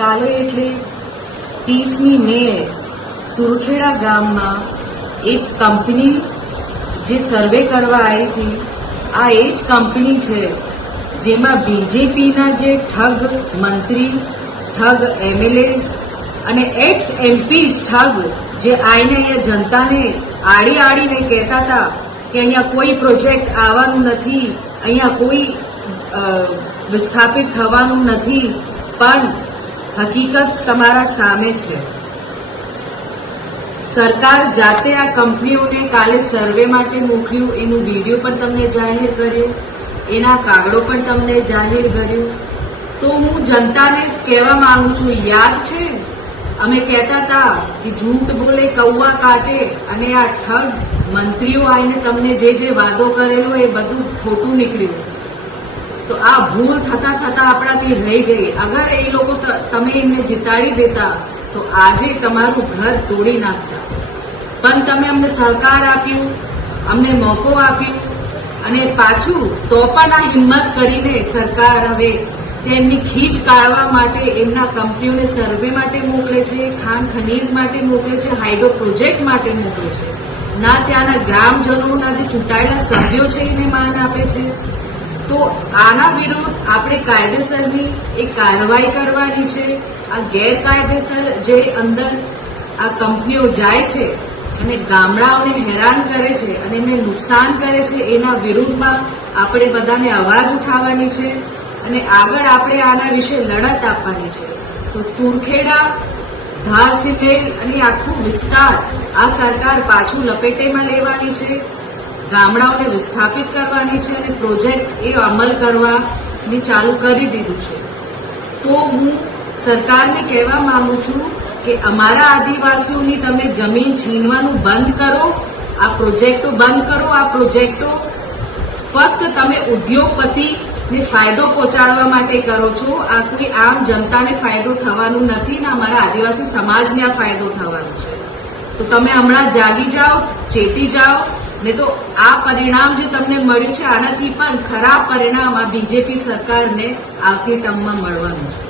કાલે એટલે 30મી મે તુરખેડા ગામમાં એક કંપની જે સર્વે કરવા આવી હતી, આ એ જ કંપની છે જેમાં બીજેપીના જે ઠગ મંત્રી, ઠગ એમએલએસ અને એક્સ એમપીઝ ઠગ જે આઈને અહીંયા જનતાને આડીને કહેતા હતા કે અહીંયા કોઈ પ્રોજેક્ટ આવવાનું નથી, અહીંયા કોઈ વિસ્થાપિત થવાનું નથી, પણ હકીકત તમારા સામે છે. સરકાર જાતે આ કંપનીઓને કાલે સર્વે માટે મોકલ્યું, એનું વિડીયો પણ તમને જાહેર કર્યો, એના કાગળો પણ તમને જાહેર કર્યું. તો હું જનતાને કહેવા માંગુ છું, યાદ છે અમે કહેતા હતા કે જૂઠ બોલે કૌવા કાટે, અને આ ઠગ મંત્રીઓ આવીને તમને જે વાદો કરેલો એ બધું ખોટું નીકળ્યું. તો આ ભૂલ થતા આપણાથી રહી ગઈ. અગર એ લોકો તમે એમને જીતાડી દેતા તો આજે તમારું ઘર તોડી નાખતા. પણ તમે અમને સહકાર આપ્યું, અમને મોકો આપ્યું, અને પાછું તો પણ આ હિંમત કરીને સરકાર હવે તેમની ખીચ કાઢવા માટે એમના કંપનીઓને સર્વે માટે મોકલે છે, ખાણ ખનીજ માટે મોકલે છે, હાઇડ્રો પ્રોજેક્ટ માટે મોકલે છે. ના ત્યાંના ગ્રામજનોના જે ચૂંટાયેલા સભ્યો છે એને માન આપે છે. તો આના વિરુદ્ધ આપણે કાયદેસરની એક કાર્યવાહી કરવાની છે. આ ગેરકાયદેસર જે અંદર આ કંપનીઓ જાય છે અને ગામડાઓને હેરાન કરે છે અને એમને નુકસાન કરે છે, એના વિરુદ્ધમાં આપણે બધાને અવાજ ઉઠાવવાની છે અને આગળ આપણે આના વિશે લડત આપવાની છે. તો તુરખેડા, ધારસિમેલ અને આખું વિસ્તાર આ સરકાર પાછું લપેટેમાં લેવાની છે, ગામડાઓને વિસ્થાપિત કરવાની છે અને પ્રોજેક્ટ એ અમલ કરવાની ચાલુ કરી દીધું છે. તો હું સરકારને કહેવા માંગુ છું કે અમારા આદિવાસીઓની તમે જમીન છીનવાનું બંધ કરો, આ પ્રોજેક્ટો બંધ કરો. આ પ્રોજેક્ટો ફક્ત તમે ઉદ્યોગપતિને ફાયદો પહોંચાડવા માટે કરો છો. આ કોઈ આમ જનતાને ફાયદો થવાનું નથી ને અમારા આદિવાસી સમાજને આ ફાયદો થવાનો છે. તો તમે હમણાં જાગી જાઓ, ચેતી જાઓ, ને તો આ પરિણામ જે તમને મળ્યું છે આનાથી પણ ખરાબ પરિણામ આ બીજેપી સરકારને આવતી ટર્મમાં મળવાનું છે.